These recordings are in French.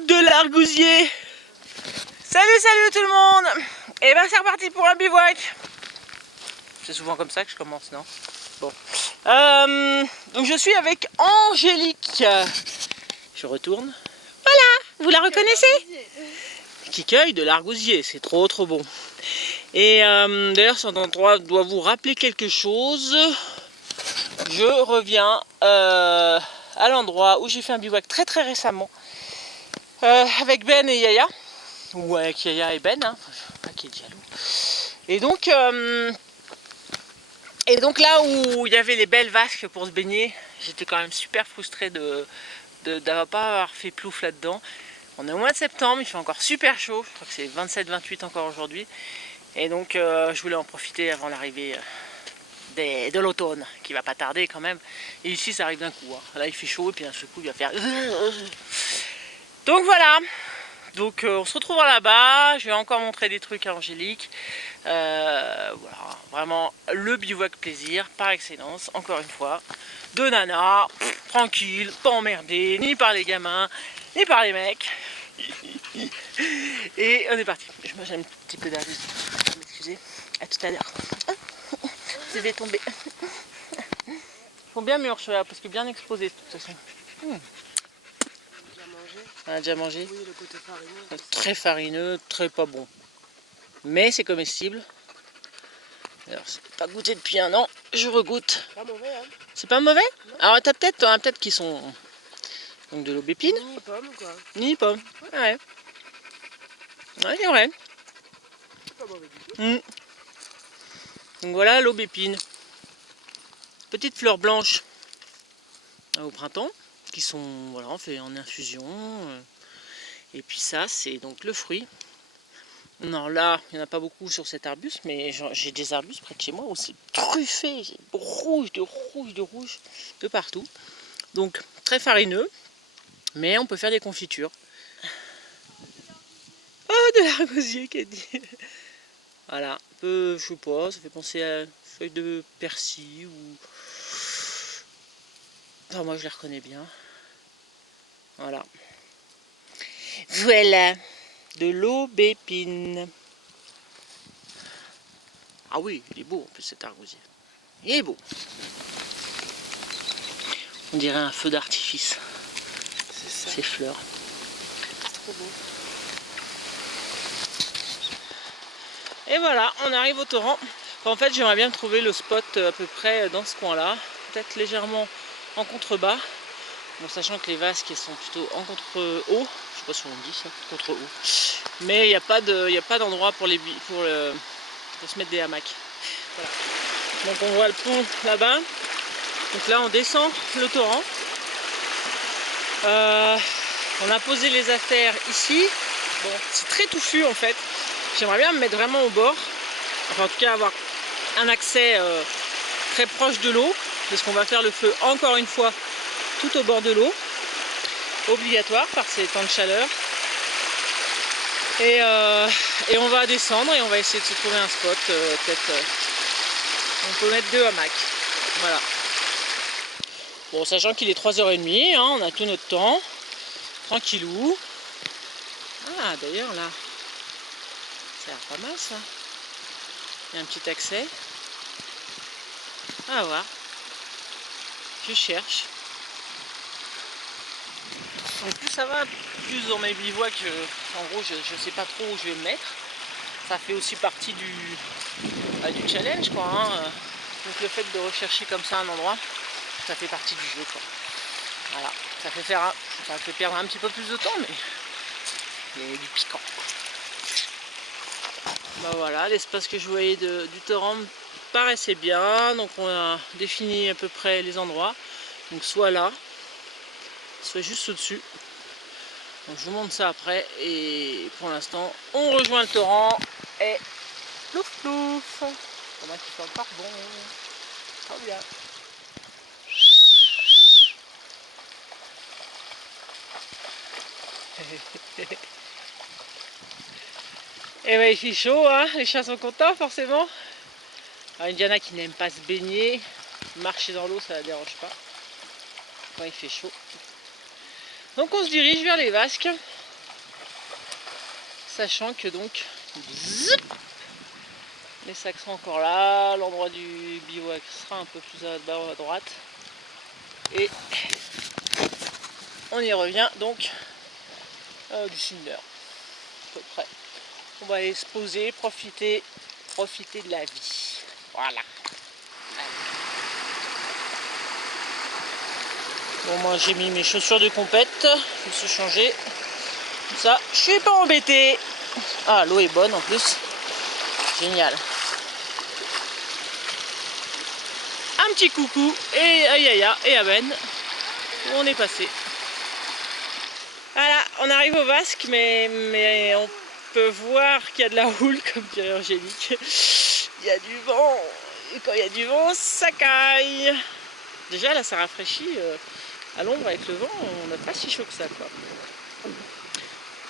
de l'argousier. Salut tout le monde. Et ben c'est reparti pour un bivouac. C'est souvent comme ça que je commence, non? Bon. Donc je suis avec Angélique. Je retourne. Voilà, vous la reconnaissez? Qui cueille de l'argousier, c'est trop bon. Et d'ailleurs cet endroit doit vous rappeler quelque chose. Je reviens à l'endroit où j'ai fait un bivouac très récemment avec Ben et Yaya, ou avec Yaya et Ben, hein, pas qui est jaloux. Et donc là où il y avait les belles vasques pour se baigner, j'étais quand même super frustrée de pas avoir fait plouf là-dedans. On est au mois de septembre, il fait encore super chaud, je crois que c'est 27-28 encore aujourd'hui. Et donc je voulais en profiter avant l'arrivée de l'automne, qui va pas tarder quand même. Et ici ça arrive d'un coup, hein. Là il fait chaud et puis d'un seul coup il va faire... Donc voilà. Donc on se retrouvera là-bas, je vais encore montrer des trucs à Angélique. Voilà, vraiment le bivouac plaisir par excellence, encore une fois. De nana, tranquille, pas emmerdé, ni par les gamins, ni par les mecs. Et on est parti. Je mange un petit peu d'argile, excusez. À tout à l'heure. Je vais tomber. Faut bien mûr celui-là parce que bien exposé de toute façon. On a déjà mangé. Oui, le côté farineux. Très farineux, très pas bon. Mais c'est comestible. Alors c'est pas goûté depuis un an, je regoute. Pas mauvais, hein. C'est pas mauvais? Non. Alors t'as peut-être qui sont donc de l'aubépine. Ni pomme quoi. Ni pomme. Ouais. Ouais, c'est vrai. C'est pas mauvais du tout. Donc voilà l'aubépine. Petites fleurs blanches au printemps qui sont, voilà, on fait en infusion. Et puis ça c'est donc le fruit. Non, là, il n'y en a pas beaucoup sur cet arbuste, mais j'ai des arbustes près de chez moi où c'est truffé, rouge de partout. Donc, très farineux, mais on peut faire des confitures. Oh, de l'argousier, qu'elle dit. Voilà, un peu, je sais pas, ça fait penser à une feuille de persil ou... Enfin, moi, je les reconnais bien. Voilà. Voilà, de l'aubépine. Ah oui, il est beau en plus cet argousier. Il est beau. On dirait un feu d'artifice. C'est ça. Ces fleurs. C'est trop beau. Et voilà, on arrive au torrent. Enfin, en fait, j'aimerais bien trouver le spot à peu près dans ce coin-là. Peut-être légèrement en contrebas. Bon, sachant que les vasques sont plutôt en contre-haut. Je sais pas si on dit ça, contre-haut. Mais il n'y a pas d'endroit pour se mettre des hamacs. Voilà. Donc on voit le pont là-bas. Donc là on descend le torrent. On a posé les affaires ici. Bon, c'est très touffu en fait. J'aimerais bien me mettre vraiment au bord. Enfin en tout cas avoir un accès très proche de l'eau. Parce qu'on va faire le feu encore une fois tout au bord de l'eau. Obligatoire par ces temps de chaleur. Et on va descendre et on va essayer de se trouver un spot. Peut-être on peut mettre 2 hamacs. Voilà. Bon, sachant qu'il est 3h30, hein, on a tout notre temps. Tranquillou. Ah, d'ailleurs là, ça a l'air pas mal ça. Il y a un petit accès. À voir. Je cherche. Donc plus ça va, plus dans mes bivouacs, en gros je sais pas trop où je vais me mettre. Ça fait aussi partie du challenge quoi. Hein. Donc le fait de rechercher comme ça un endroit, ça fait partie du jeu quoi. Voilà, ça fait perdre un petit peu plus de temps, mais il y a du piquant. Bah voilà, l'espace que je voyais du torrent me paraissait bien, donc on a défini à peu près les endroits. Donc soit là, soit juste au-dessus. Donc je vous montre ça après, et pour l'instant on rejoint le torrent et plouf plouf. Comment il fait encore bon. Trop bien. Et ouais, il fait chaud, hein, les chiens sont contents forcément. Alors, il y en a qui n'aiment pas se baigner, marcher dans l'eau ça ne la dérange pas quand il fait chaud. Donc on se dirige vers les vasques. Sachant que donc, zip, les sacs sont encore là, l'endroit du bivouac sera un peu plus à droite. Et on y revient donc d'ici une heure, à peu près. On va aller se poser, profiter de la vie. Voilà. Bon, moi j'ai mis mes chaussures de compète, je me suis changé. Comme ça, je suis pas embêté. Ah, l'eau est bonne en plus. Génial. Un petit coucou et à Yaya et à Ben où on est passé. Voilà, on arrive au Vasque, mais on peut voir qu'il y a de la houle, comme dirait Angélique. Il y a du vent. Et quand il y a du vent, ça caille. Déjà là, ça rafraîchit. À l'ombre avec le vent, on n'a pas si chaud que ça, quoi.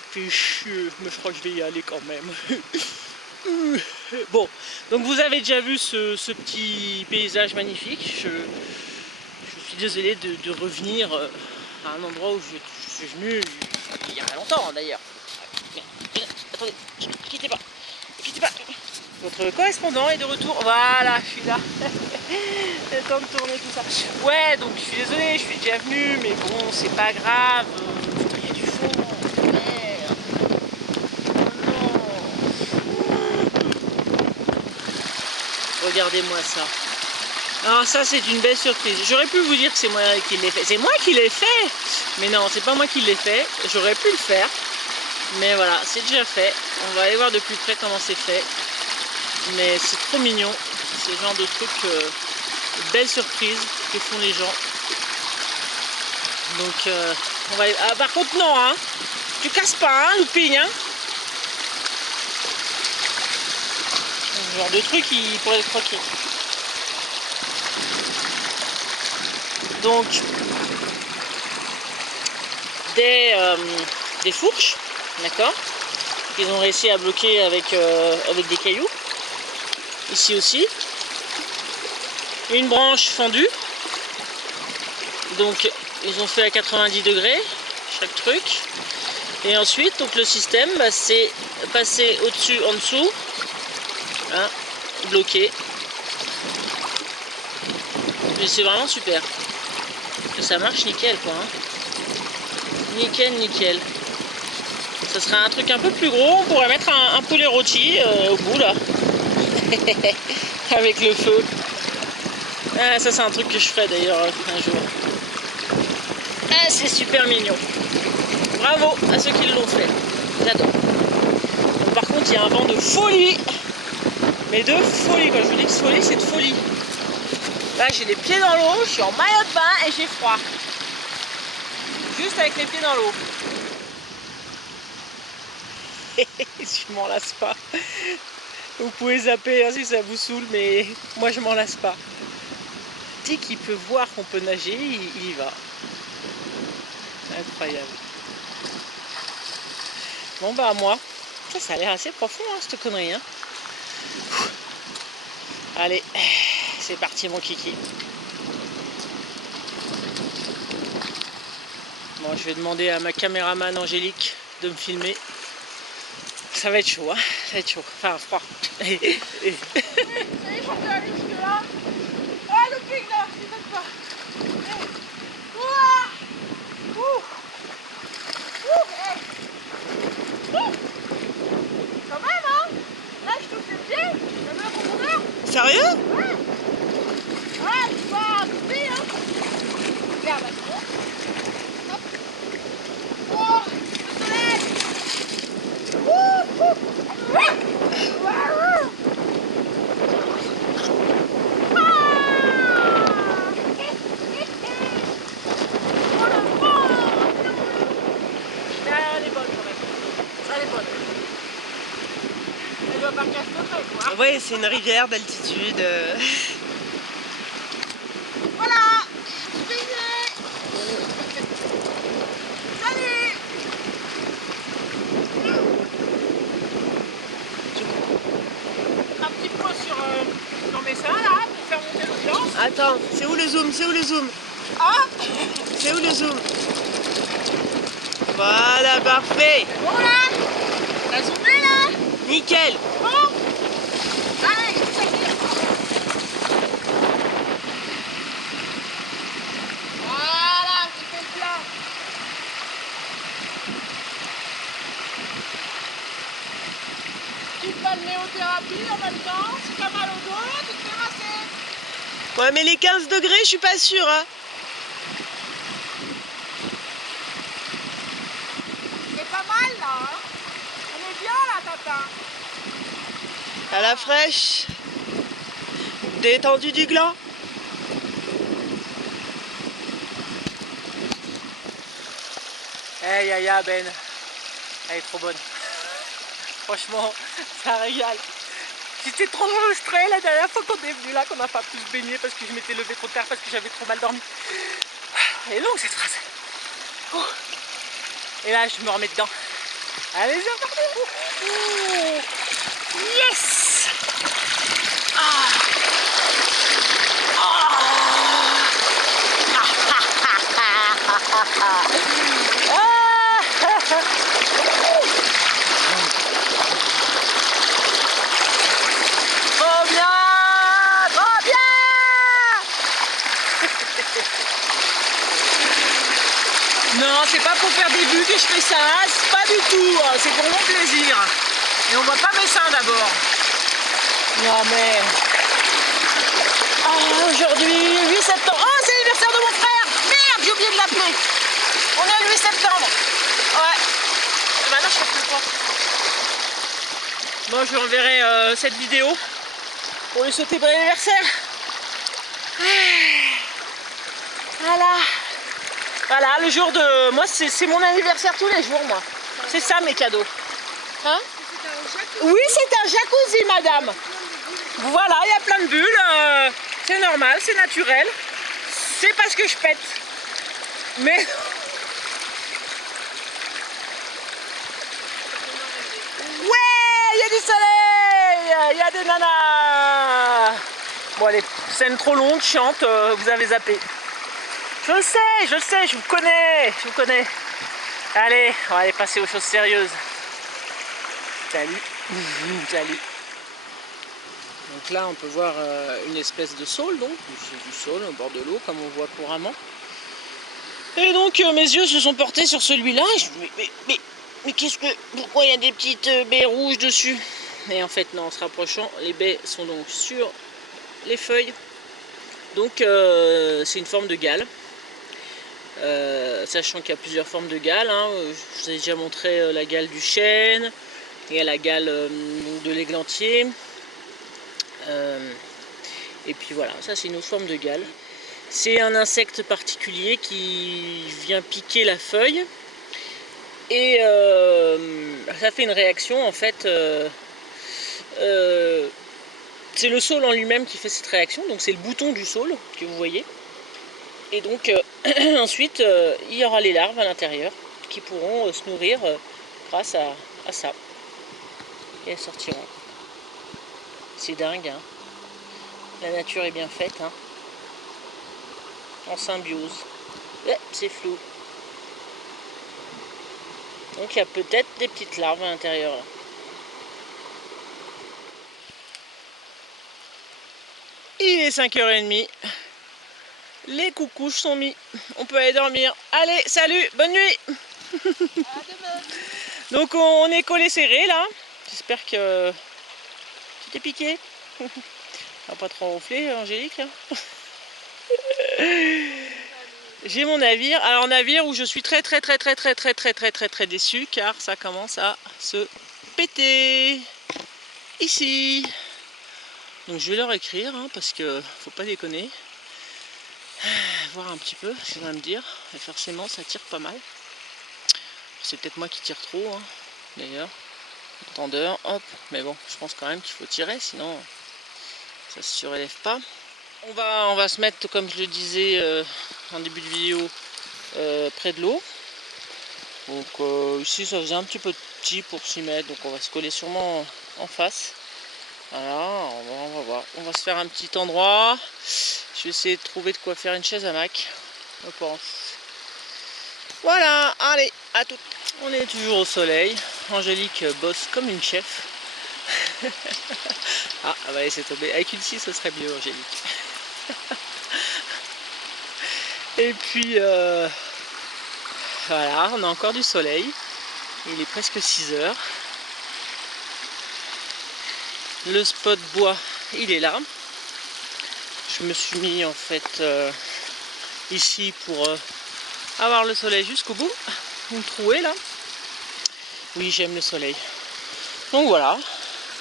Fait chier, mais je crois que je vais y aller quand même. Bon, donc vous avez déjà vu ce petit paysage magnifique. Je suis désolé de revenir à un endroit où je suis venu il y a longtemps d'ailleurs. Attendez, ne quittez pas. Votre correspondant est de retour. Voilà, je suis là. Le temps de tourner tout ça. Ouais, donc je suis désolé, je suis déjà venu, mais bon, c'est pas grave. Il y a du fond. Merde. Oh non. Regardez-moi ça. Alors ça, c'est une belle surprise. J'aurais pu vous dire que c'est moi qui l'ai fait. C'est moi qui l'ai fait. Mais non, c'est pas moi qui l'ai fait. J'aurais pu le faire. Mais voilà, c'est déjà fait. On va aller voir de plus près comment c'est fait. Mais c'est trop mignon. C'est le genre de truc, belle surprise que font les gens. Donc, on va aller... Ah, par contre, non, hein. Tu casses pas, hein, louping, hein. Ce genre de truc, il pourrait être croqué. Donc, des fourches, d'accord, qu'ils ont réussi à bloquer avec des cailloux. Ici aussi. Une branche fendue. Donc, ils ont fait à 90 degrés chaque truc. Et ensuite, donc le système, bah, c'est passer au-dessus, en dessous, hein, bloqué. Mais c'est vraiment super. Ça marche nickel, quoi. Hein. Nickel. Ça serait un truc un peu plus gros. On pourrait mettre un poulet rôti au bout, là. Avec le feu. Ah, ça, c'est un truc que je ferai d'ailleurs un jour. Ah, c'est super mignon. Bravo à ceux qui l'ont fait. J'adore. Par contre, il y a un vent de folie. Mais de folie, quand je vous dis que folie, c'est de folie. Là, j'ai les pieds dans l'eau, je suis en maillot de bain et j'ai froid. Juste avec les pieds dans l'eau. Je m'en lasse pas. Vous pouvez zapper hein, si ça vous saoule, mais moi je m'en lasse pas. Dès qu'il peut voir qu'on peut nager, il y va. Incroyable. Bon bah à moi. Ça a l'air assez profond hein, cette connerie. Hein. Allez, c'est parti mon kiki. Bon, je vais demander à ma caméraman Angélique de me filmer. Ça va être chaud, hein. Ça va être chaud. Enfin, froid. Ça y est, je peux aller jusque là. Ah, le pic là, tu t'inquiète pas. Quand même, hein. Là, je touche les pieds. Ça met en profondeur. Sérieux? Ouais. Ouais, c'est pas coupé, hein. Regarde, là, c'est bon. Hop. Oh, le soleil. Ouais, c'est une rivière d'altitude. Voilà. Salut. Un petit point sur mes seins là pour faire monter l'audience. Attends, c'est où le zoom? C'est où le zoom? Ah, c'est où le zoom? Voilà, parfait. bon là. T'as zoomé là? Nickel. Bon. Allez, ça y est. Voilà, tu fais le plat. Tu fais le néothérapie en même temps. Si t'as mal au dos, tu te fais masser. Ouais, mais les 15 degrés, je suis pas sûre. Hein. C'est pas mal là, hein? On est bien là, tata. À la fraîche. Détendu du gland. Eh Yaya Ben, elle est trop bonne. Franchement, ça régale. J'étais trop frustrée la dernière fois qu'on est venu là, qu'on n'a pas pu se baigner parce que je m'étais levée trop tard parce que j'avais trop mal dormi. Elle est longue cette phrase. Oh. Et là je me remets dedans. Allez, c'est parti. Yes. Ah. Trop bien, trop bien. Non, c'est pas pour faire des vues que je fais ça, c'est pas du tout, c'est pour mon plaisir. Et on voit pas mes seins d'abord. Non mais... Oh, aujourd'hui, 8 septembre. Oh, c'est l'anniversaire de mon frère. Merde, j'ai oublié de l'appeler. On est le 8 septembre. Ouais. Et maintenant, je fais plus quoi. Bon, je lui enverrai cette vidéo pour lui souhaiter bon anniversaire. Voilà. Voilà, le jour de... Moi, c'est mon anniversaire tous les jours, moi. C'est ça, mes cadeaux. Hein? Oui, c'est un jacuzzi, madame. Voilà, il y a plein de bulles. C'est normal, c'est naturel. C'est parce que je pète. Mais... Ouais, il y a du soleil, il y a des nanas. Bon, allez, scène trop longue, chiante, vous avez zappé. Je sais, je vous connais. Allez, on va aller passer aux choses sérieuses. Salut. Salut. Donc là, on peut voir une espèce de saule, donc c'est du saule au bord de l'eau, comme on voit couramment. Et donc, mes yeux se sont portés sur celui-là. Mais qu'est-ce que... Pourquoi il y a des petites baies rouges dessus? Et en fait, non, en se rapprochant, les baies sont donc sur les feuilles. Donc, c'est une forme de gale. Sachant qu'il y a plusieurs formes de gale. Hein. Je vous ai déjà montré la gale du chêne. Il y a la gale de l'églantier. Et puis voilà, ça c'est une autre forme de gale. C'est un insecte particulier qui vient piquer la feuille. Et ça fait une réaction en fait. C'est le saule en lui-même qui fait cette réaction. Donc c'est le bouton du saule que vous voyez. Et donc ensuite il y aura les larves à l'intérieur qui pourront se nourrir grâce à ça. Et elles sortiront. C'est dingue, hein. La nature est bien faite, hein. En symbiose. Ouais, c'est flou. Donc il y a peut-être des petites larves à l'intérieur. Il est 5h30. Les coucouches sont mis. On peut aller dormir. Allez, salut, bonne nuit. Donc on est collé serré là. J'espère que tu t'es piqué. On va pas trop ronfler, Angélique. J'ai mon navire. Alors navire où je suis très déçue car ça commence à se péter. Ici. Donc je vais leur écrire hein, parce que faut pas déconner. Voir un petit peu ce qu'ils vont me dire. Et forcément ça tire pas mal. C'est peut-être moi qui tire trop hein, d'ailleurs. Tendeur, hop. Mais bon, je pense quand même qu'il faut tirer, sinon ça se surélève pas. On va se mettre, comme je le disais en début de vidéo, près de l'eau. Donc ici ça faisait un petit peu petit pour s'y mettre, donc on va se coller sûrement en face. Voilà, on va voir. On va se faire un petit endroit. Je vais essayer de trouver de quoi faire une chaise hamac, je pense. Voilà, allez, à tout. On est toujours au soleil. Angélique bosse comme une chef. Ah, elle va laisser tomber. Avec une scie, ce serait mieux, Angélique. Et puis, voilà, on a encore du soleil. Il est presque 6 heures. Le spot bois, il est là. Je me suis mis en fait ici pour avoir le soleil jusqu'au bout. Une trouée là. Oui, j'aime le soleil. Donc voilà,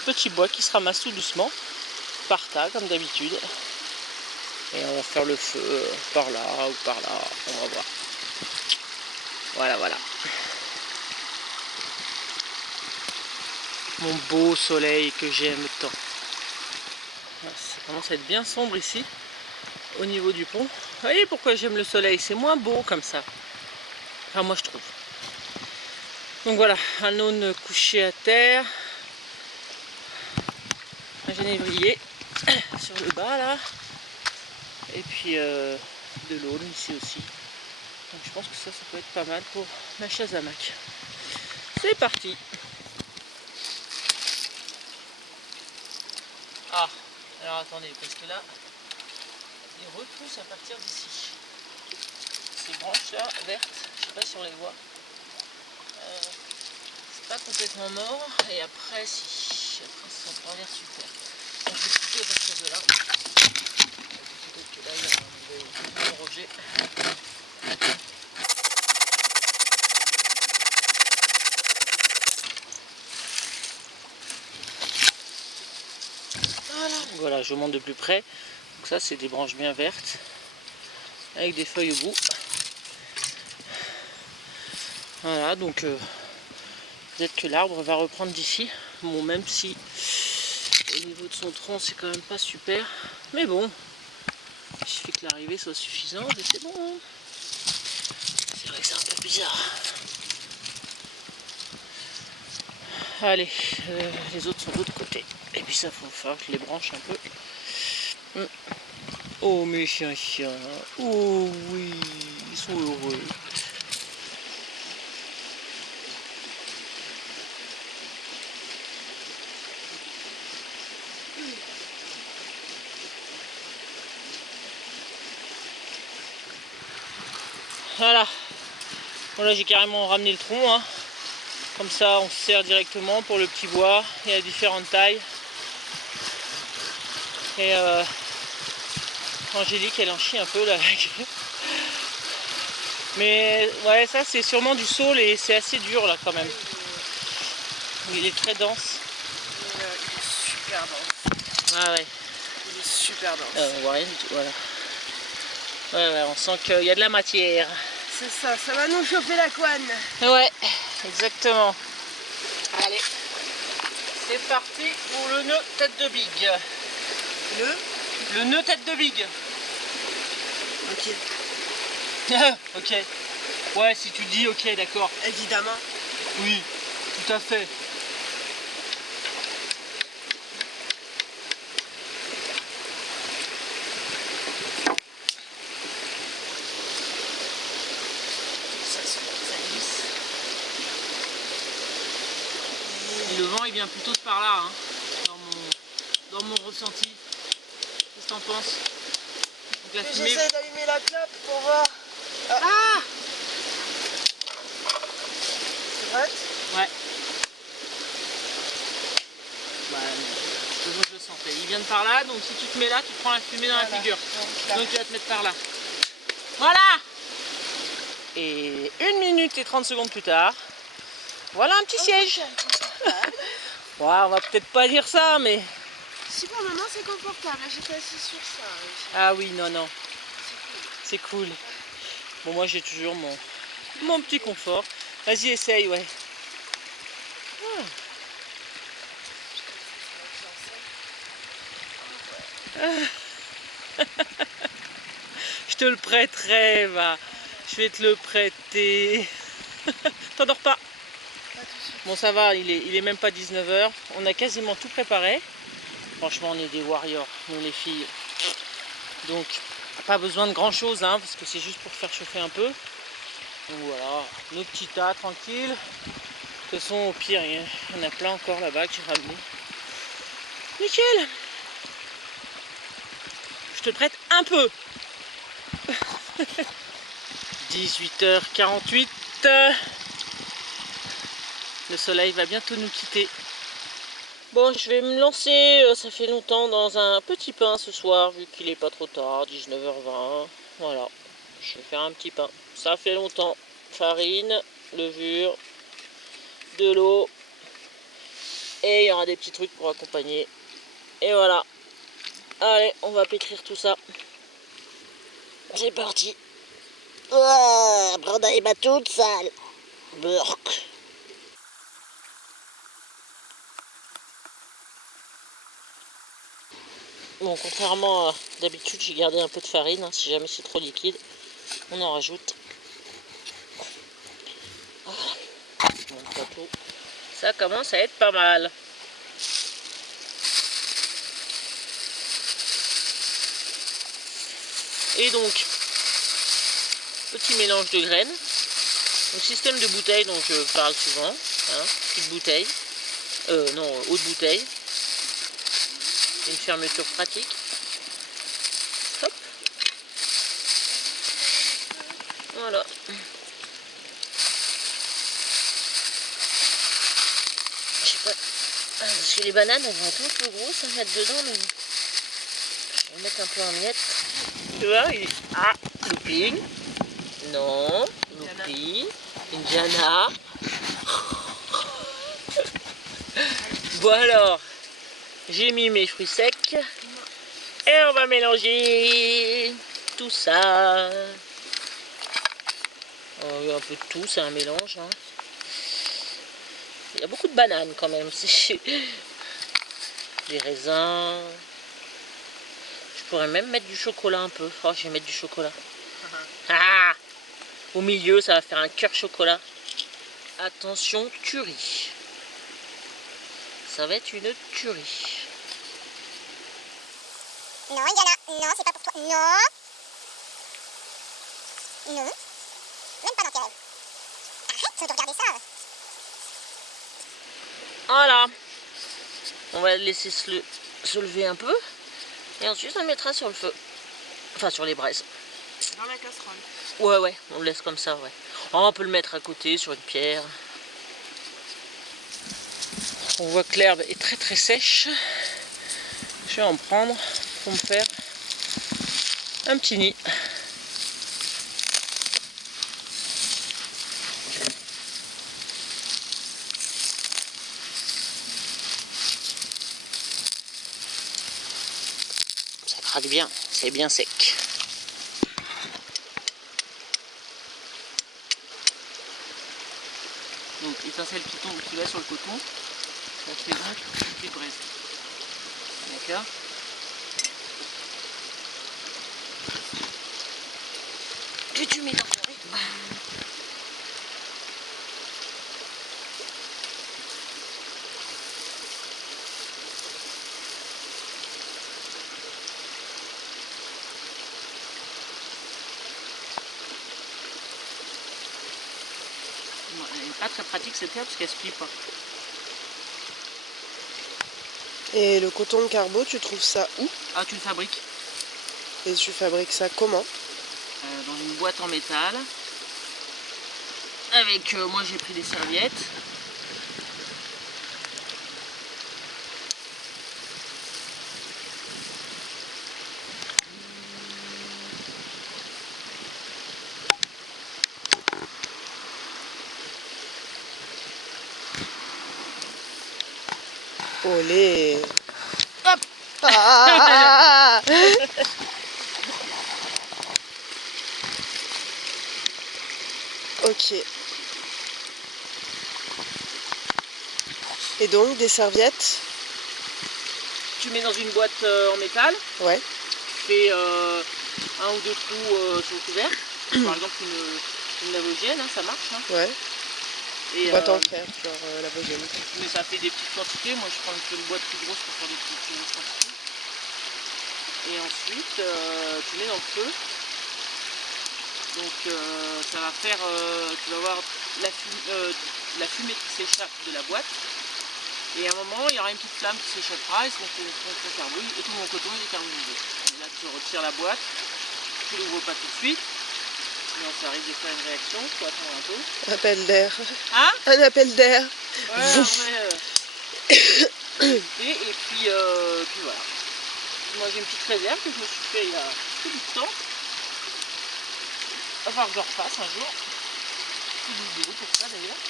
petit bois qui se ramasse tout doucement par tas comme d'habitude. Et on va faire le feu par là ou par là, on va voir. Voilà, voilà. Mon beau soleil que j'aime tant. Ça commence à être bien sombre ici, au niveau du pont. Vous voyez pourquoi j'aime le soleil, c'est moins beau comme ça. Enfin, moi je trouve. Donc voilà, un aune couché à terre. Un genévrier sur le bas là. Et puis de l'aune ici aussi. Donc je pense que ça peut être pas mal pour ma chaise à mac. C'est parti. Ah, alors attendez, parce que là, il repousse à partir d'ici. Ces branches là, vertes, je sais pas si on les voit. C'est pas complètement mort. Et après, si. Après, ça n'a pas l'air super. Donc je vais plutôt à partir de là. Peut-être que là, il y a un rejet. Voilà, je monte de plus près. Donc ça, c'est des branches bien vertes, avec des feuilles au bout. Voilà, donc peut-être que l'arbre va reprendre d'ici. Bon, même si au niveau de son tronc, c'est quand même pas super. Mais bon, il suffit que l'arrivée soit suffisante et c'est bon. Hein. C'est vrai que c'est un peu bizarre. Allez, les autres sont de l'autre côté. Et puis ça, faut faire les branches un peu. Oh mes chiens, oh oui, ils sont heureux. Voilà. Bon là j'ai carrément ramené le tronc. Hein. Comme ça on se sert directement pour le petit bois. Il y a différentes tailles. Et Angélique elle en chie un peu là avec. Mais ouais ça c'est sûrement du saule et c'est assez dur là quand même. Il est très dense. Il est super dense. Ah ouais. Il est super dense. On voit rien du tout, voilà. Ouais, on sent qu'il y a de la matière. C'est ça, ça va nous chauffer la couenne. Ouais, exactement. Allez, c'est parti pour le nœud tête de big. Le nœud tête de big. Ok. Ok. Ouais, si tu dis ok, d'accord. Évidemment. Oui, tout à fait. Et le vent il vient plutôt de par là, hein, dans mon ressenti. Qu'est-ce que t'en penses? Donc la fumée... J'essaie d'allumer la clope pour voir. Ah! C'est vrai? Ouais. Bah, je le sentais. Il vient de par là, donc si tu te mets là, tu te prends la fumée dans la figure. Donc tu vas te mettre par là. Voilà! Et 1 minute et 30 secondes plus tard, voilà un petit siège. Ouais, on va peut-être pas dire ça, mais... Si pour le moment c'est confortable, j'étais assis sur ça. Ah oui, non. C'est cool. Bon, moi j'ai toujours mon petit confort. Vas-y, essaye, ouais. Je te le prêterai, va. Je vais te le prêter. T'endors pas. Bon, ça va, il est même pas 19 h. On a quasiment tout préparé. Franchement, on est des warriors, nous les filles. Donc, pas besoin de grand chose, hein, parce que c'est juste pour faire chauffer un peu. Donc voilà, nos petits tas tranquilles. toute façon, au pire, il y en a plein encore là-bas que j'ai ramené. Nickel! Je te prête un peu. 18h48. Le soleil va bientôt nous quitter. Bon, je vais me lancer, ça fait longtemps, dans un petit pain ce soir, vu qu'il est pas trop tard, 19h20. Voilà, je vais faire un petit pain. Ça fait longtemps. Farine, levure, de l'eau. Et il y aura des petits trucs pour accompagner. Et voilà. Allez, on va pétrir tout ça. C'est parti. Oh, Brenda est toute sale. Burk. Bon, contrairement à d'habitude, j'ai gardé un peu de farine. Hein, si jamais c'est trop liquide, on en rajoute. Voilà. Bon, ça commence à être pas mal. Et donc, petit mélange de graines. Donc, système de bouteille dont je parle souvent. Hein, petite bouteille. Non, haute bouteille. Une fermeture pratique. Hop. Voilà. Je sais pas. Parce que les bananes, elles vont être un peu grosses à mettre dedans, mais je vais mettre un peu en miettes. Tu vois, il... Ah, looping. Non, looping. Indiana. Bon alors, j'ai mis mes fruits secs. Et on va mélanger tout ça. Un peu de tout, c'est un mélange. Hein. Il y a beaucoup de bananes quand même. Des raisins. Je pourrais même mettre du chocolat un peu. Oh, je vais mettre du chocolat. Ah, au milieu, ça va faire un cœur chocolat. Attention, tuerie. Ça va être une tuerie. Non, Indiana, non, c'est pas pour toi. Non. Non. Même pas dans tes rêves. Arrête de regarder ça. Voilà. On va le laisser se lever un peu. Et ensuite, on le mettra sur le feu. Enfin, sur les braises. Dans la casserole. Ouais, on le laisse comme ça, ouais. Oh, on peut le mettre à côté, sur une pierre. On voit que l'herbe est très très sèche. Je vais en prendre pour me faire un petit nid. Ça craque bien, c'est bien sec. Donc l'étincelle qui tombe, qui va sur le coton, ça fait donc une petite braise. D'accord? Que tu mets dans le riz. Elle n'est pas très pratique cette herbe parce qu'elle se plie pas. Et le coton carbo, tu trouves ça où? Ah, tu le fabriques Et tu fabriques ça comment? dans une boîte en métal. Avec, moi j'ai pris des serviettes. Olé! Hop! Ah. Ok. Et donc, des serviettes? Tu mets dans une boîte en métal. Ouais. Tu fais un ou deux trous sur le couvercle. Par exemple une lavogène, hein, ça marche. Hein. Ouais. Et, Boîte en fer, genre la vosgène. mais ça fait des petites quantités. Moi je prends une boîte plus grosse pour faire des petites quantités. Et ensuite tu mets dans le feu. Donc ça va faire, tu vas voir la fumée qui s'échappe de la boîte. Et à un moment, il y aura une petite flamme qui s'échappera et son carbouille et tout mon coton est carbonisé. Et là, tu retires la boîte, tu l'ouvres pas tout de suite. Sinon, ça risque de faire une réaction, il faut attendre un peu. Appel d'air. Hein? Un appel d'air. Ouais, après, et puis voilà. Moi, j'ai une petite réserve que je me suis fait il y a peu de temps. Il va falloir que je le refasse un jour. C'est du boulot pour ça d'ailleurs,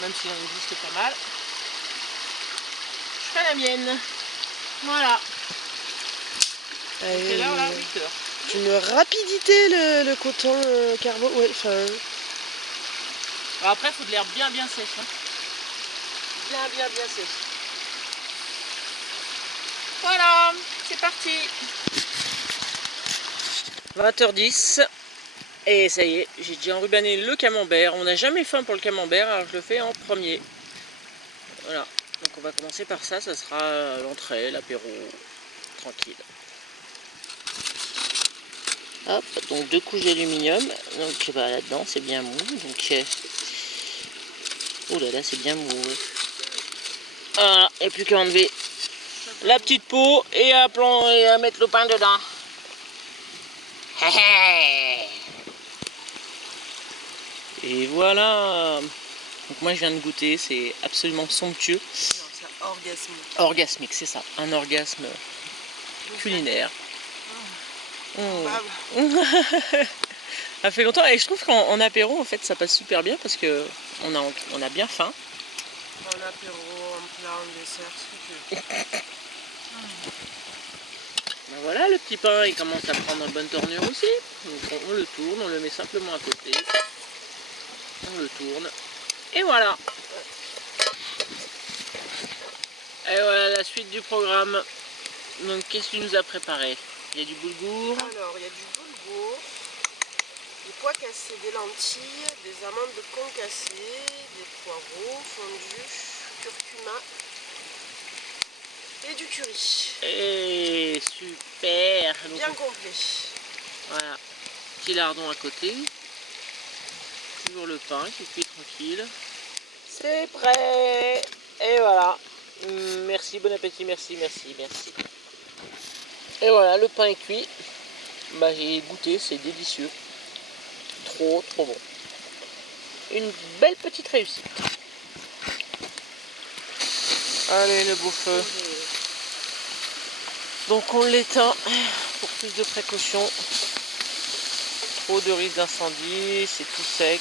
même s'il en existe pas mal. Je fais la mienne. Voilà. C'est l'heure là, 8 heures. D'une rapidité le coton carbo. Ouais, enfin. Alors après, il faut de l'herbe bien sèche. Hein. Bien sèche. Voilà, c'est parti. 20h10. Et ça y est, j'ai déjà enrubanné le camembert. On n'a jamais faim pour le camembert, alors je le fais en premier. Voilà. Donc on va commencer par ça, ça sera l'entrée, l'apéro, tranquille. Hop, donc 2 couches d'aluminium, donc bah, là-dedans c'est bien mou, donc oh là là c'est bien mou. Ouais. Voilà, il n'y a plus qu'à enlever la petite peau et à mettre le pain dedans. Et voilà. Donc moi je viens de goûter, c'est absolument somptueux. Non, c'est orgasmique. Orgasmique, c'est ça, un orgasme culinaire. Ça fait longtemps et je trouve qu'en apéro en fait ça passe super bien parce que on a bien faim. En apéro, en plat, en dessert, ce que tu veux. Ben voilà, le petit pain il commence à prendre une bonne tournure aussi. Donc on le tourne, on le met simplement à côté. On le tourne. Et voilà. Et voilà la suite du programme. Donc qu'est-ce que tu nous as préparé? Il y a du boulgour. Alors, il y a du boulgour, des pois cassés, des lentilles, des amandes de concassées, des poireaux fondus, curcuma et du curry. Et super. Donc, Bien complet. voilà. Petit lardon à côté. Toujours le pain qui cuit tranquille. C'est prêt. Et voilà. Merci, bon appétit, merci. Et voilà, le pain est cuit. Bah, j'ai goûté, c'est délicieux. Trop bon. Une belle petite réussite. Allez, le beau feu. Donc on l'éteint pour plus de précautions. Trop de risque d'incendie, c'est tout sec.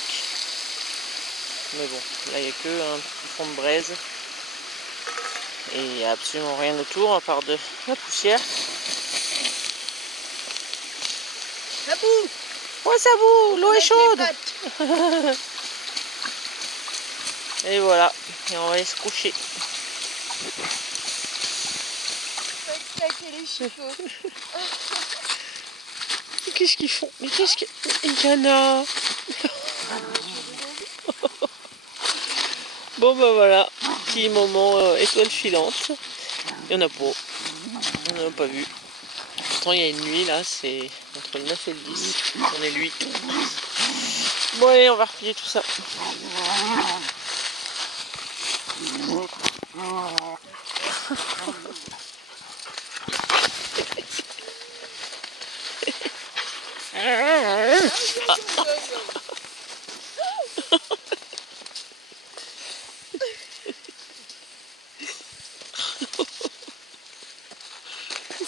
Mais bon, là il n'y a que un petit fond de braise. Et il n'y a absolument rien autour à part de la poussière. Ça boue. Ouais, ça boue, l'eau est chaude. Et voilà, et on va aller se coucher. Qu'est-ce qu'ils font? Mais qu'est-ce qu'il y en a? Bon bah voilà, petit moment étoile filante. Il n'y en a pas. On n'en a pas vu. Pourtant il y a une nuit là, c'est entre le 9 et le 10. On est le 8. Bon allez, on va replier tout ça.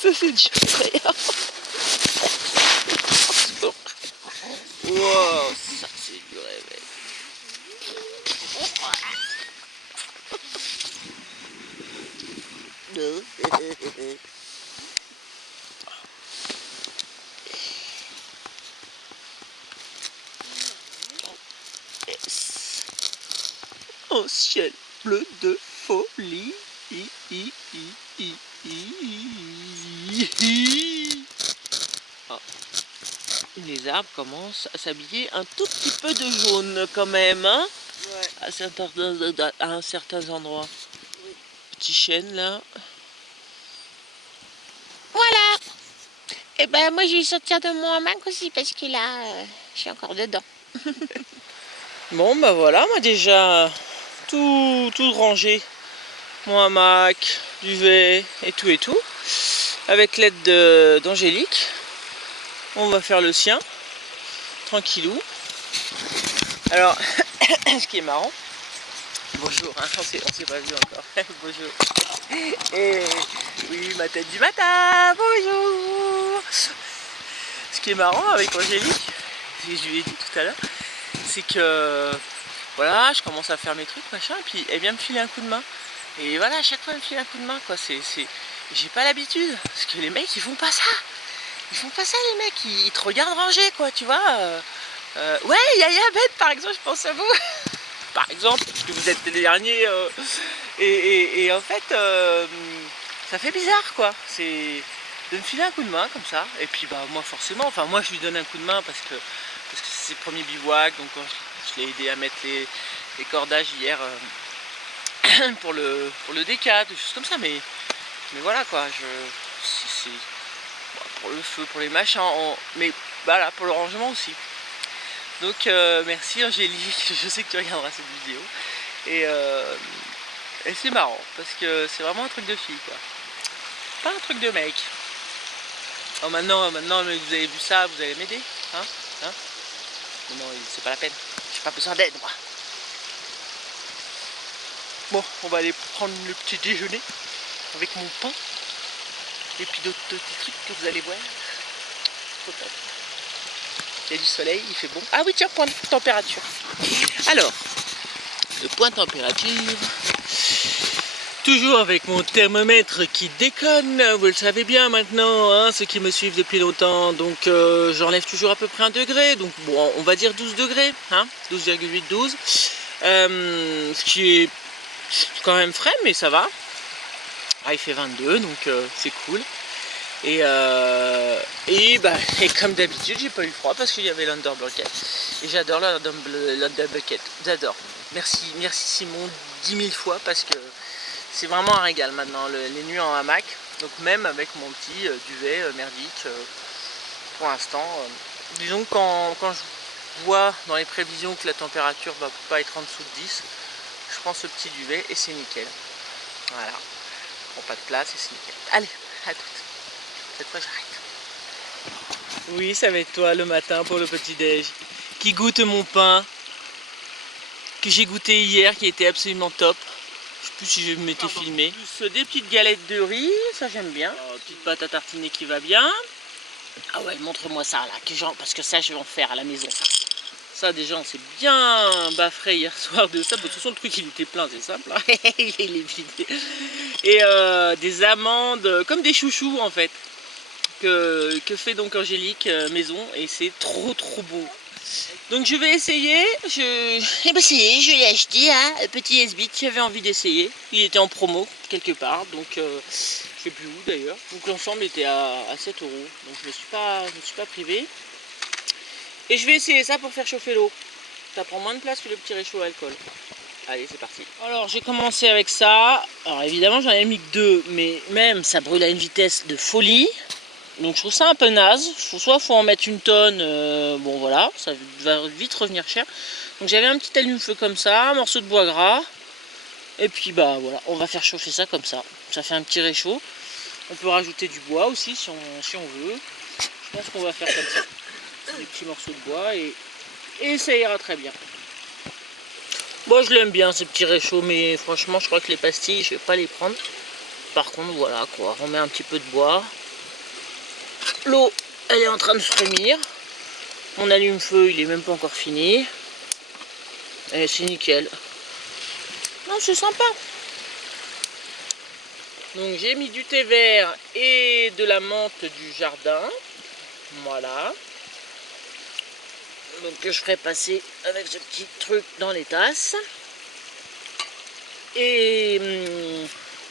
Ça c'est du réel. Wow, ça c'est du réveil. Yes. Oh ciel bleu de folie. Oh. Les arbres commencent à s'habiller un tout petit peu de jaune quand même, hein, Ouais. à un certain endroit. Oui. Petit chêne là. Voilà. Et ben moi je vais sortir de mon hamac aussi parce que là je suis encore dedans. Bon bah voilà, moi déjà tout rangé. Mon hamac, duvet et tout. Avec l'aide d'Angélique. On va faire le sien. Tranquillou. Alors, ce qui est marrant. Bonjour, hein, on s'est pas vu encore. Bonjour. Et oui, ma tête du matin. Bonjour. Ce qui est marrant avec Angélique, je lui ai dit tout à l'heure, c'est que voilà, je commence à faire mes trucs, machin, et puis elle vient me filer un coup de main. Et voilà, à chaque fois elle me file un coup de main, quoi. J'ai pas l'habitude, parce que les mecs ils font pas ça. Ils font pas ça, les mecs, ils te regardent ranger, quoi, tu vois. Ouais, Yaya Bête, par exemple, je pense à vous. Par exemple, parce que vous êtes les derniers. Et en fait, ça fait bizarre, quoi. C'est de me filer un coup de main comme ça. Et puis, bah, moi, forcément, enfin, moi, je lui donne un coup de main parce que c'est ses premiers bivouacs. Donc, je l'ai aidé à mettre les cordages hier pour le déca, des choses comme ça. Mais voilà, quoi. C'est pour le feu, pour les machins. Mais voilà, pour le rangement aussi. Donc merci Angélique, je sais que tu regarderas cette vidéo. Et c'est marrant, parce que c'est vraiment un truc de fille, quoi. Pas un truc de mec. Alors maintenant, mais vous avez vu ça, vous allez m'aider, hein. Mais non, c'est pas la peine. J'ai pas besoin d'aide, moi. Bon, on va aller prendre le petit déjeuner avec mon pain. Et puis d'autres petits trucs que vous allez voir. Trop top. Il y a du soleil, il fait bon. Ah oui, tiens, point de température. Alors, le point de température, toujours avec mon thermomètre qui déconne, vous le savez bien maintenant, hein, ceux qui me suivent depuis longtemps. Donc j'enlève toujours à peu près 1 degré, donc bon, on va dire 12 degrés, hein, 12,8, 12. Ce qui est quand même frais, mais ça va. Ah, il fait 22, donc c'est cool. Et comme d'habitude, j'ai pas eu froid parce qu'il y avait l'Underbucket. Et j'adore l'Underbucket. J'adore. Merci Simon 10 000 fois parce que c'est vraiment un régal maintenant, les nuits en hamac. Donc même avec mon petit duvet merdique, pour l'instant. Disons que quand je vois dans les prévisions que la température va pas être en dessous de 10, je prends ce petit duvet et c'est nickel. Voilà. Je prends pas de place et c'est nickel. Allez, à toutes. Cette fois j'arrête. Oui, ça va être toi le matin pour le petit-déj. Qui goûte mon pain que j'ai goûté hier, qui était absolument top. Je sais plus si je m'étais filmé. Plus des petites galettes de riz, ça j'aime bien. Petite pâte à tartiner qui va bien. Ah ouais, montre-moi ça là, parce que ça je vais en faire à la maison. Ça déjà on s'est bien baffré hier soir de ça. De toute façon le truc il était plein, c'est simple. Hein. Il est vidé. Et des amandes, comme des chouchous en fait. Que fait donc Angélique maison, et c'est trop bon. Donc je vais essayer, je l'ai acheté, hein, petit S-Bit, j'avais envie d'essayer. Il était en promo quelque part, donc je sais plus où d'ailleurs. Donc l'ensemble était à 7 €, donc je me suis pas privé. Et je vais essayer ça pour faire chauffer l'eau. Ça prend moins de place que le petit réchaud à alcool. Allez, c'est parti. Alors j'ai commencé avec ça. Alors évidemment j'en ai mis que 2, mais même ça brûle à une vitesse de folie. Donc je trouve ça un peu naze, soit faut en mettre 1 tonne, bon voilà, ça va vite revenir cher. Donc j'avais un petit allume-feu comme ça, un morceau de bois gras, et puis bah voilà, on va faire chauffer ça comme ça. Ça fait un petit réchaud. On peut rajouter du bois aussi si on veut. Je pense qu'on va faire comme ça. Des petits morceaux de bois et ça ira très bien. Moi je l'aime bien ces petits réchauds, mais franchement je crois que les pastilles je vais pas les prendre. Par contre voilà quoi, on met un petit peu de bois. L'eau, elle est en train de se frémir. Mon allume-feu, il est même pas encore fini. Et c'est nickel. Non, c'est sympa. Donc j'ai mis du thé vert et de la menthe du jardin. Voilà. Donc que je ferai passer avec ce petit truc dans les tasses. Et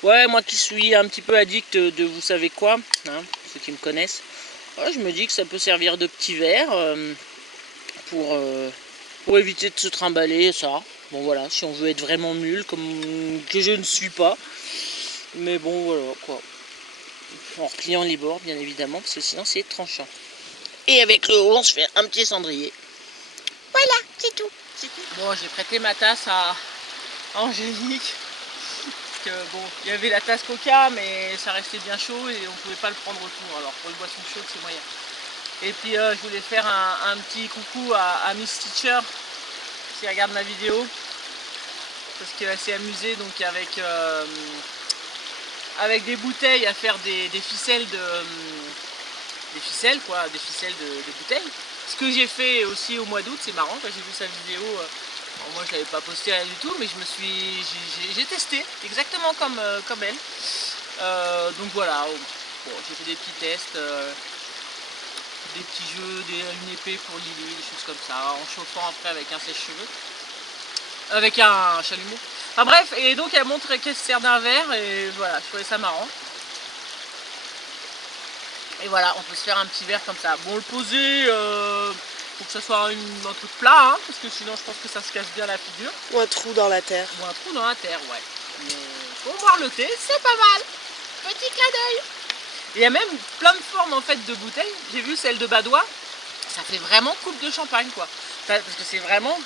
ouais, moi qui suis un petit peu addict de vous savez quoi, hein, ceux qui me connaissent. Ouais, je me dis que ça peut servir de petit verre pour éviter de se trimballer, ça. Bon voilà, si on veut être vraiment nul, comme que je ne suis pas. Mais bon voilà quoi. En repliant les bords bien évidemment, parce que sinon c'est tranchant. Et avec le haut, on se fait un petit cendrier. Voilà, c'est tout. Bon, j'ai prêté ma tasse Angélique. Que, bon, il y avait la tasse coca, mais ça restait bien chaud et on pouvait pas le prendre autour. Alors pour les boissons chaudes, c'est moyen. Et puis je voulais faire un petit coucou à Miss Teacher qui regarde ma vidéo parce qu'elle s'est amusée donc avec des bouteilles à faire des ficelles de bouteilles. Ce que j'ai fait aussi au mois d'août, c'est marrant quand j'ai vu sa vidéo. Alors moi je l'avais pas posté rien du tout, mais j'ai testé exactement comme elle. Donc voilà, bon, j'ai fait des petits tests, des petits jeux, une épée pour Lily, des choses comme ça, en chauffant après avec un sèche-cheveux, avec un chalumeau. Enfin bref, et donc elle montre qu'elle se sert d'un verre et voilà, je trouvais ça marrant. Et voilà, on peut se faire un petit verre comme ça. Bon, le poser, faut que ça soit un truc plat, hein, parce que sinon je pense que ça se casse bien la figure. Ou un trou dans la terre. Ou un trou dans la terre, ouais. Mais pour boire le thé, c'est pas mal. Petit clin d'œil. Il y a même plein de formes en fait de bouteilles. J'ai vu celle de Badois, ça fait vraiment coupe de champagne quoi. Parce que c'est vraiment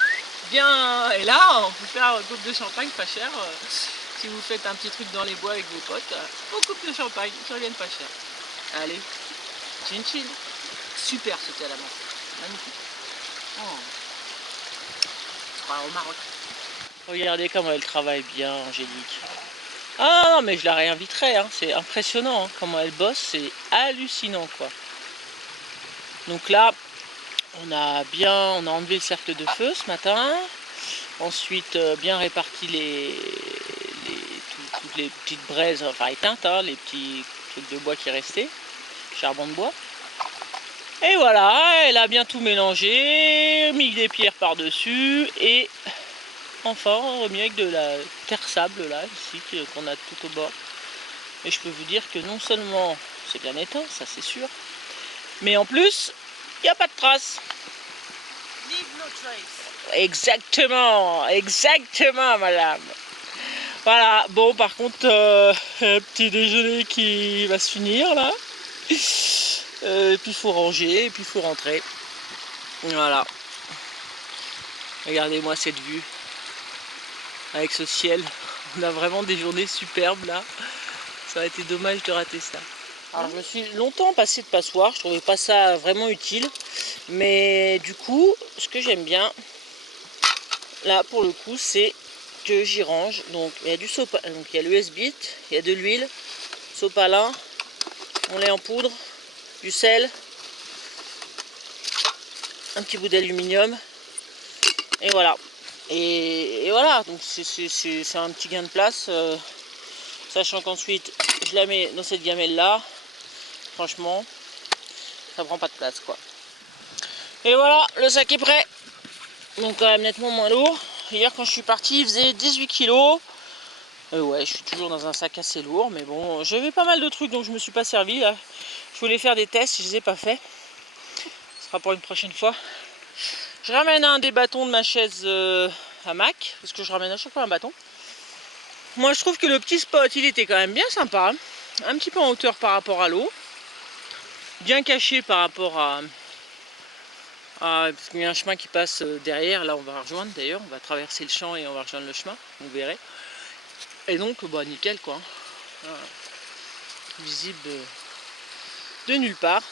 bien. Et là, on peut faire coupe de champagne pas cher. Si vous faites un petit truc dans les bois avec vos potes, on coupe de champagne qui reviennent pas cher. Allez, chin chin. Super ce thé à la menthe. Magnifique. Oh. Je crois au Maroc. Regardez comment elle travaille bien, Angélique. Ah non, mais je la réinviterai, hein. C'est impressionnant hein, comment elle bosse, c'est hallucinant quoi. Donc là, on a enlevé le cercle de feu ce matin. Ensuite, bien réparti toutes les petites braises, enfin éteintes, hein, les petits trucs de bois qui restaient, charbon de bois. Et voilà, elle a bien tout mélangé, mis des pierres par-dessus et enfin remis avec de la terre sable là, ici, qu'on a tout au bord. Et je peux vous dire que non seulement c'est bien éteint, ça c'est sûr, mais en plus, il n'y a pas de traces. Leave no trace. Exactement, exactement madame. Voilà, bon par contre, petit déjeuner qui va se finir là. Et puis il faut ranger, et puis il faut rentrer. Voilà. Regardez-moi cette vue. Avec ce ciel. On a vraiment des journées superbes là. Ça aurait été dommage de rater ça. Alors je me suis longtemps passé de passoire, je trouvais pas ça vraiment utile. Mais du coup, ce que j'aime bien, là pour le coup, c'est que j'y range. Donc il y a du sopalin, donc il y a l'USB, il y a de l'huile, sopalin, mon lait en poudre, du sel, un petit bout d'aluminium, et voilà. Et voilà, donc c'est un petit gain de place, sachant qu'ensuite je la mets dans cette gamelle là, franchement, ça prend pas de place quoi. Et voilà, le sac est prêt, donc quand même nettement moins lourd. Hier quand je suis parti, il faisait 18 kg. Ouais, je suis toujours dans un sac assez lourd, mais bon, j'avais pas mal de trucs donc je me suis pas servi là. Je voulais faire des tests, je les ai pas fait. Ce sera pour une prochaine fois. Je ramène un des bâtons de ma chaise hamac, parce que je ramène à chaque fois un bâton. Moi je trouve que le petit spot il était quand même bien sympa, un petit peu en hauteur par rapport à l'eau, bien caché par rapport à parce qu'il y a un chemin qui passe derrière, là on va rejoindre d'ailleurs, on va traverser le champ et on va rejoindre le chemin, vous verrez. Et donc bah nickel quoi, visible de nulle part.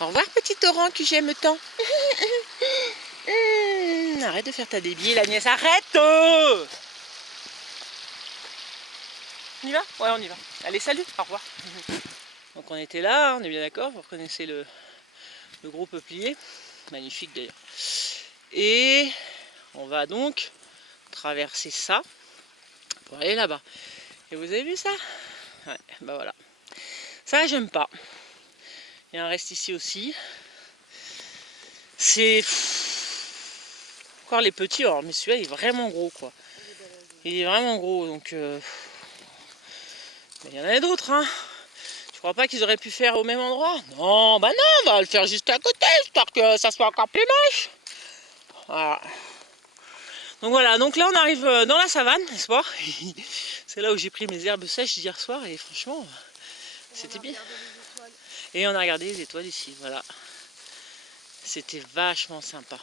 Au revoir petit torrent que j'aime tant. Arrête de faire ta débile la nièce, arrête. On y va? Ouais on y va. Allez salut, au revoir. Donc on était là, on est bien d'accord, vous reconnaissez le gros peuplier, magnifique d'ailleurs. Et on va donc traverser ça pour aller là-bas. Et vous avez vu ça? Ouais, bah voilà. Ça j'aime pas. Il y a un reste ici aussi. C'est encore les petits, alors mais celui-là il est vraiment gros quoi. Il est vraiment gros donc mais il y en a d'autres hein. Je crois pas qu'ils auraient pu faire au même endroit. Non, bah non, on va le faire juste à côté, histoire que ça soit encore plus moche. Voilà. Donc voilà, donc là on arrive dans la savane, n'est-ce pas? C'est là où j'ai pris mes herbes sèches hier soir et franchement, c'était bien. Et on a regardé les étoiles ici, voilà. C'était vachement sympa.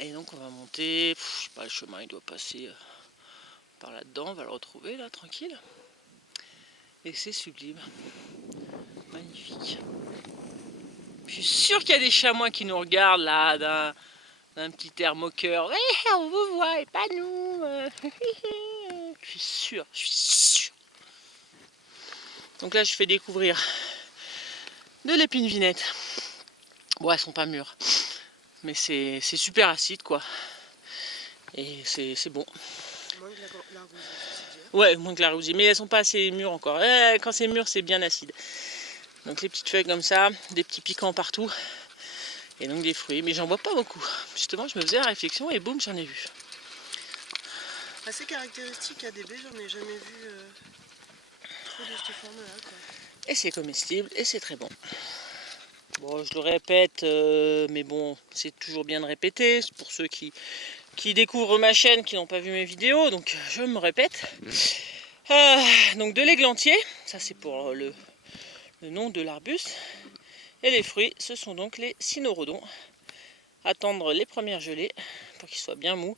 Et donc on va monter, je sais pas, le chemin il doit passer par là-dedans, on va le retrouver là, tranquille. Et c'est sublime, magnifique. Je suis sûre qu'il y a des chamois qui nous regardent là, d'un petit air moqueur. Eh, on vous voit et pas nous. Je suis sûre, je suis sûre. Donc là je fais découvrir de l'épine vinette. Bon, elles sont pas mûres, mais c'est super acide quoi. Et c'est bon. Moins que l'argousier, c'est dire. Ouais, moins que l'argousier, mais elles sont pas assez mûres encore. Quand c'est mûr, c'est bien acide. Donc les petites feuilles comme ça, des petits piquants partout. Et donc des fruits, mais j'en vois pas beaucoup. Justement, je me faisais la réflexion et boum, j'en ai vu. Assez caractéristique ADB, j'en ai jamais vu trop de cette forme-là, quoi. Et c'est comestible et c'est très bon. Bon, je le répète, mais bon, c'est toujours bien de répéter. C'est pour ceux qui découvrent ma chaîne, qui n'ont pas vu mes vidéos, donc je me répète. Donc de l'églantier, ça c'est pour le nom de l'arbuste. Et les fruits, ce sont donc les cynorrhodons. Attendre les premières gelées pour qu'ils soient bien mous.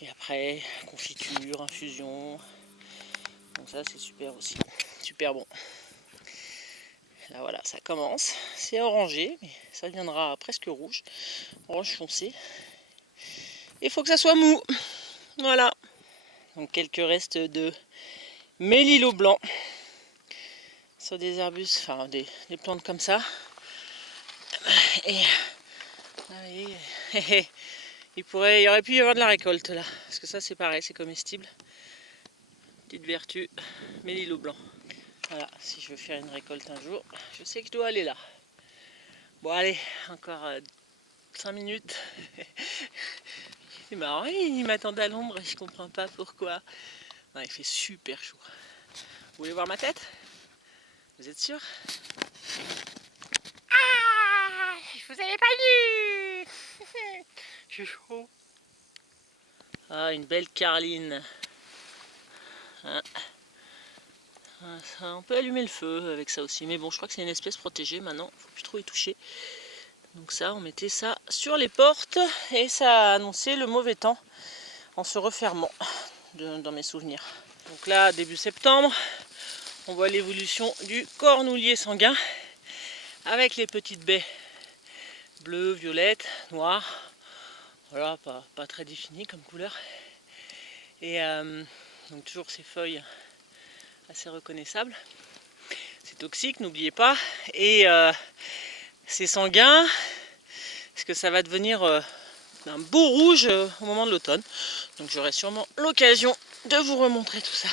Et après, confiture, infusion. Donc ça c'est super aussi, super bon. Là voilà, ça commence. C'est orangé, mais ça deviendra presque rouge. Orange foncé. Il faut que ça soit mou. Voilà. Donc quelques restes de mélilo blanc sur des arbustes, enfin des plantes comme ça. Et il aurait pu y avoir de la récolte là, parce que ça c'est pareil, c'est comestible. Petite vertu, mélilo blanc. Voilà, si je veux faire une récolte un jour, je sais que je dois aller là. Bon allez, encore 5 minutes. C'est marrant, il m'attendait à l'ombre et je comprends pas pourquoi. Non, il fait super chaud. Vous voulez voir ma tête? Vous êtes sûr? Ah, je vous avais pas vu. J'ai chaud. Ah, une belle carline. Ah. On peut allumer le feu avec ça aussi, mais bon, je crois que c'est une espèce protégée maintenant, il ne faut plus trop y toucher. Donc ça, on mettait ça sur les portes et ça a annoncé le mauvais temps en se refermant dans mes souvenirs. Donc là, début septembre, on voit l'évolution du cornoulier sanguin avec les petites baies bleues, violettes, noires. Voilà, pas très définies comme couleur. Et donc toujours ces feuilles assez reconnaissables. C'est toxique, n'oubliez pas. Et c'est sanguin, parce que ça va devenir un beau rouge au moment de l'automne. Donc j'aurai sûrement l'occasion de vous remontrer tout ça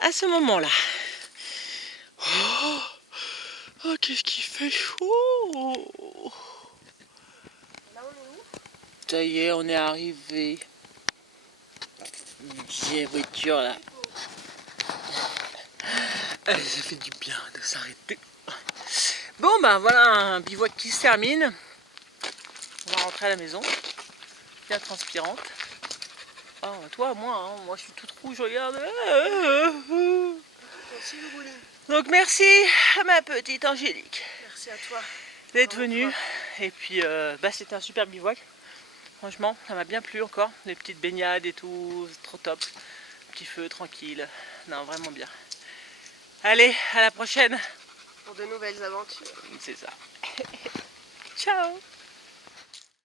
à ce moment-là. Oh, qu'est-ce qui fait chaud! Là, on est où? Ça y est, on est arrivé. Une vieille voiture là. Ça fait du bien de s'arrêter. Bon ben voilà un bivouac qui se termine. On va rentrer à la maison. Bien transpirante. Oh, toi, moi, hein, moi je suis toute rouge, regarde. Merci, Loubouli. Donc merci à ma petite Angélique Merci à toi d'être venue. Et puis c'était un super bivouac. Franchement, ça m'a bien plu encore. Les petites baignades et tout, trop top. Petit feu tranquille. Non, vraiment bien. Allez, à la prochaine. pour de nouvelles aventures. C'est ça. Ciao.